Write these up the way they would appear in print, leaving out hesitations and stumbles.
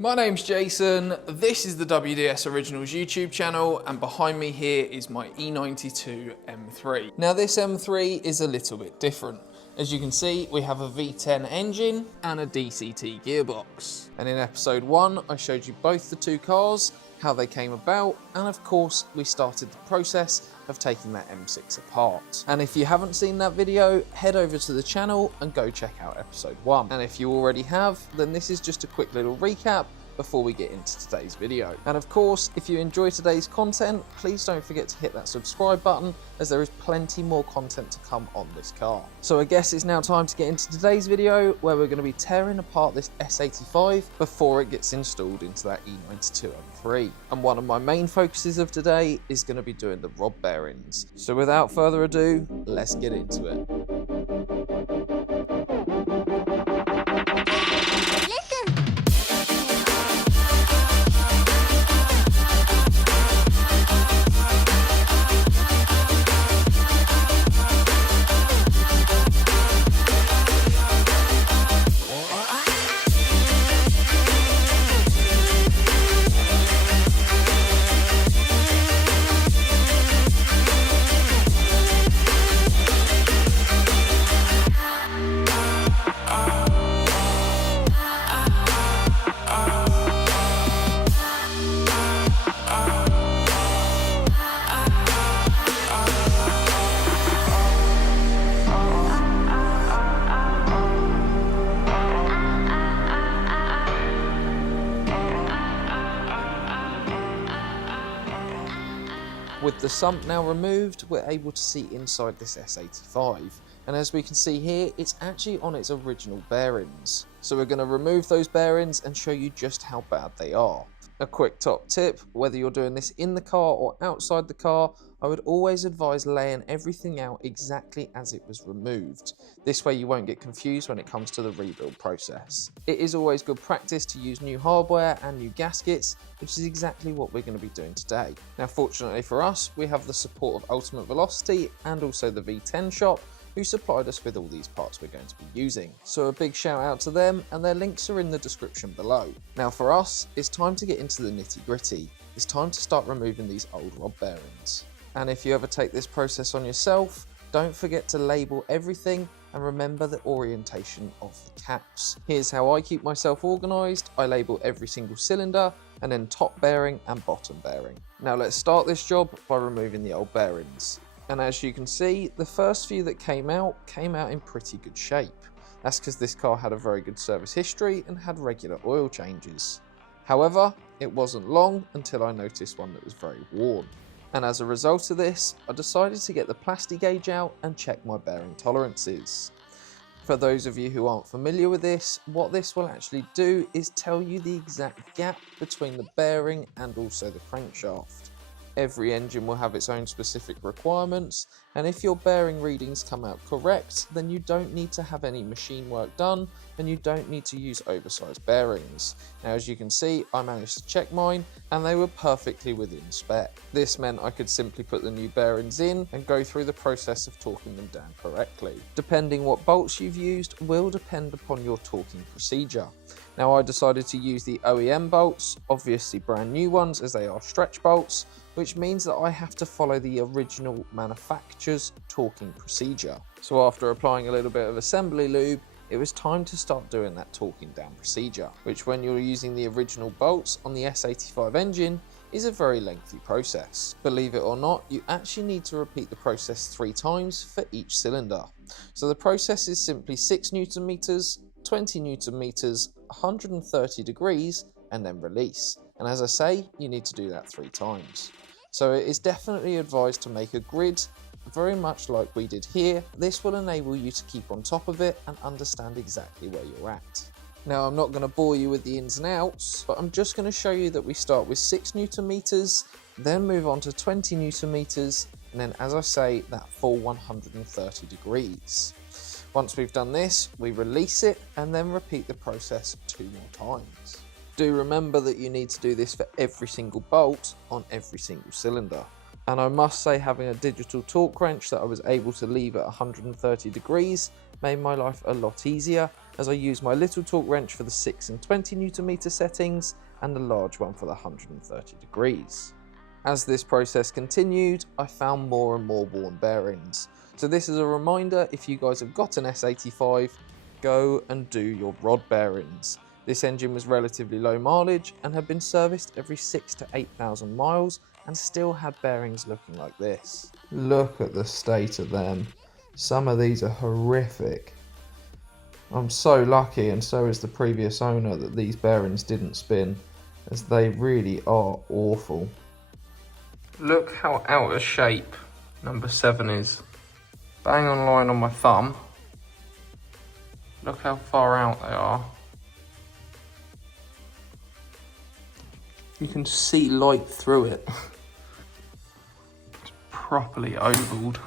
My name's Jason, this is the WDS Originals YouTube channel, and behind me here is my E92 M3. Now this M3 is a little bit different. As you can see, we have a V10 engine and a DCT gearbox. And in episode 1, I showed you both the two cars, how they came about, and of course, we started the process of taking that M6 apart. And if you haven't seen that video, head over to the channel and go check out episode 1. And if you already have, then this is just a quick little recap before we get into today's video. And of course, if you enjoy today's content, please don't forget to hit that subscribe button, as there is plenty more content to come on this car. So I guess it's now time to get into today's video, where we're going to be tearing apart this S85 before it gets installed into that E92 M3. And one of my main focuses of today is going to be doing the rod bearings. So without further ado, let's get into it. With the sump now removed, we're able to see inside this S85. And as we can see here, it's actually on its original bearings. So we're going to remove those bearings and show you just how bad they are. A quick top tip, whether you're doing this in the car or outside the car, I would always advise laying everything out exactly as it was removed. This way you won't get confused when it comes to the rebuild process. It is always good practice to use new hardware and new gaskets, which is exactly what we're going to be doing today. Now fortunately for us, we have the support of Ultimate Velocity and also the V10 Shop, who supplied us with all these parts we're going to be using. So a big shout out to them, and their links are in the description below. Now for us, it's time to get into the nitty gritty. It's time to start removing these old rod bearings. And if you ever take this process on yourself, don't forget to label everything and remember the orientation of the caps. Here's how I keep myself organised. I label every single cylinder and then top bearing and bottom bearing. Now let's start this job by removing the old bearings. And as you can see, the first few that came out in pretty good shape. That's because this car had a very good service history and had regular oil changes. However, it wasn't long until I noticed one that was very worn. And as a result of this, I decided to get the plastic gauge out and check my bearing tolerances. For those of you who aren't familiar with this, what this will actually do is tell you the exact gap between the bearing and also the crankshaft. Every engine will have its own specific requirements, and if your bearing readings come out correct, then you don't need to have any machine work done, and you don't need to use oversized bearings. Now as you can see, I managed to check mine, and they were perfectly within spec. This meant I could simply put the new bearings in and go through the process of torquing them down correctly. Depending what bolts you've used will depend upon your torquing procedure. Now I decided to use the OEM bolts, obviously brand new ones as they are stretch bolts, which means that I have to follow the original manufacturer's torquing procedure. So after applying a little bit of assembly lube, it was time to start doing that torquing down procedure, which when you're using the original bolts on the S85 engine is a very lengthy process. Believe it or not, you actually need to repeat the process 3 times for each cylinder. So the process is simply 6 Newton meters, 20 Newton meters, 130 degrees, and then release. And as I say, you need to do that 3 times. So it is definitely advised to make a grid, very much like we did here. This will enable you to keep on top of it and understand exactly where you're at. Now I'm not going to bore you with the ins and outs, but I'm just going to show you that we start with 6 Newton meters, then move on to 20 Newton meters, and then as I say, that full 130 degrees. Once we've done this, we release it and then repeat the process 2 more times. Do remember that you need to do this for every single bolt on every single cylinder. And I must say, having a digital torque wrench that I was able to leave at 130 degrees made my life a lot easier, as I use my little torque wrench for the 6 and 20 Nm settings and the large one for the 130 degrees. As this process continued, I found more and more worn bearings. So this is a reminder, if you guys have got an S85, go and do your rod bearings. This engine was relatively low mileage and had been serviced every 6,000 to 8,000 miles and still had bearings looking like this. Look at the state of them. Some of these are horrific. I'm so lucky, and so is the previous owner, that these bearings didn't spin, as they really are awful. Look how out of shape number 7 is. Bang on line on my thumb. Look how far out they are. You can see light through it. It's properly ovaled.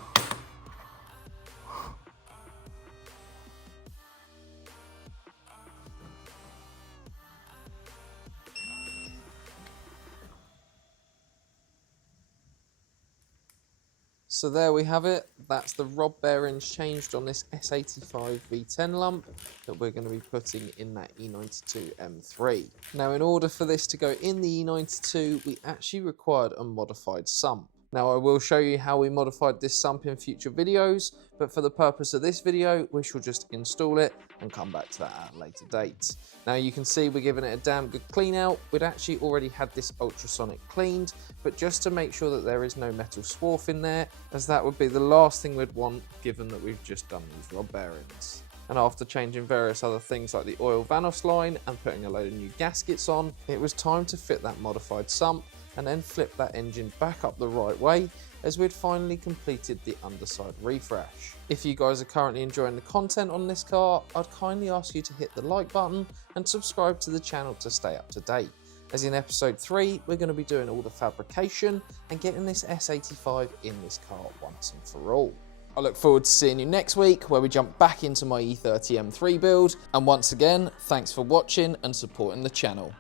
So there we have it. That's the rod bearings changed on this S85 V10 lump that we're going to be putting in that E92 M3. Now, in order for this to go in the E92, we actually required a modified sump. Now, I will show you how we modified this sump in future videos, but for the purpose of this video, we shall just install it and come back to that at a later date. Now, you can see we're giving it a damn good clean out. We'd actually already had this ultrasonic cleaned, but just to make sure that there is no metal swarf in there, as that would be the last thing we'd want given that we've just done these rod bearings. And after changing various other things like the oil Vanos line and putting a load of new gaskets on, it was time to fit that modified sump and then flip that engine back up the right way, as we'd finally completed the underside refresh. If you guys are currently enjoying the content on this car, I'd kindly ask you to hit the like button and subscribe to the channel to stay up to date, as in episode 3 we're going to be doing all the fabrication and getting this S85 in this car once and for all. I look forward to seeing you next week, where we jump back into my E30 M3 build, and once again, thanks for watching and supporting the channel.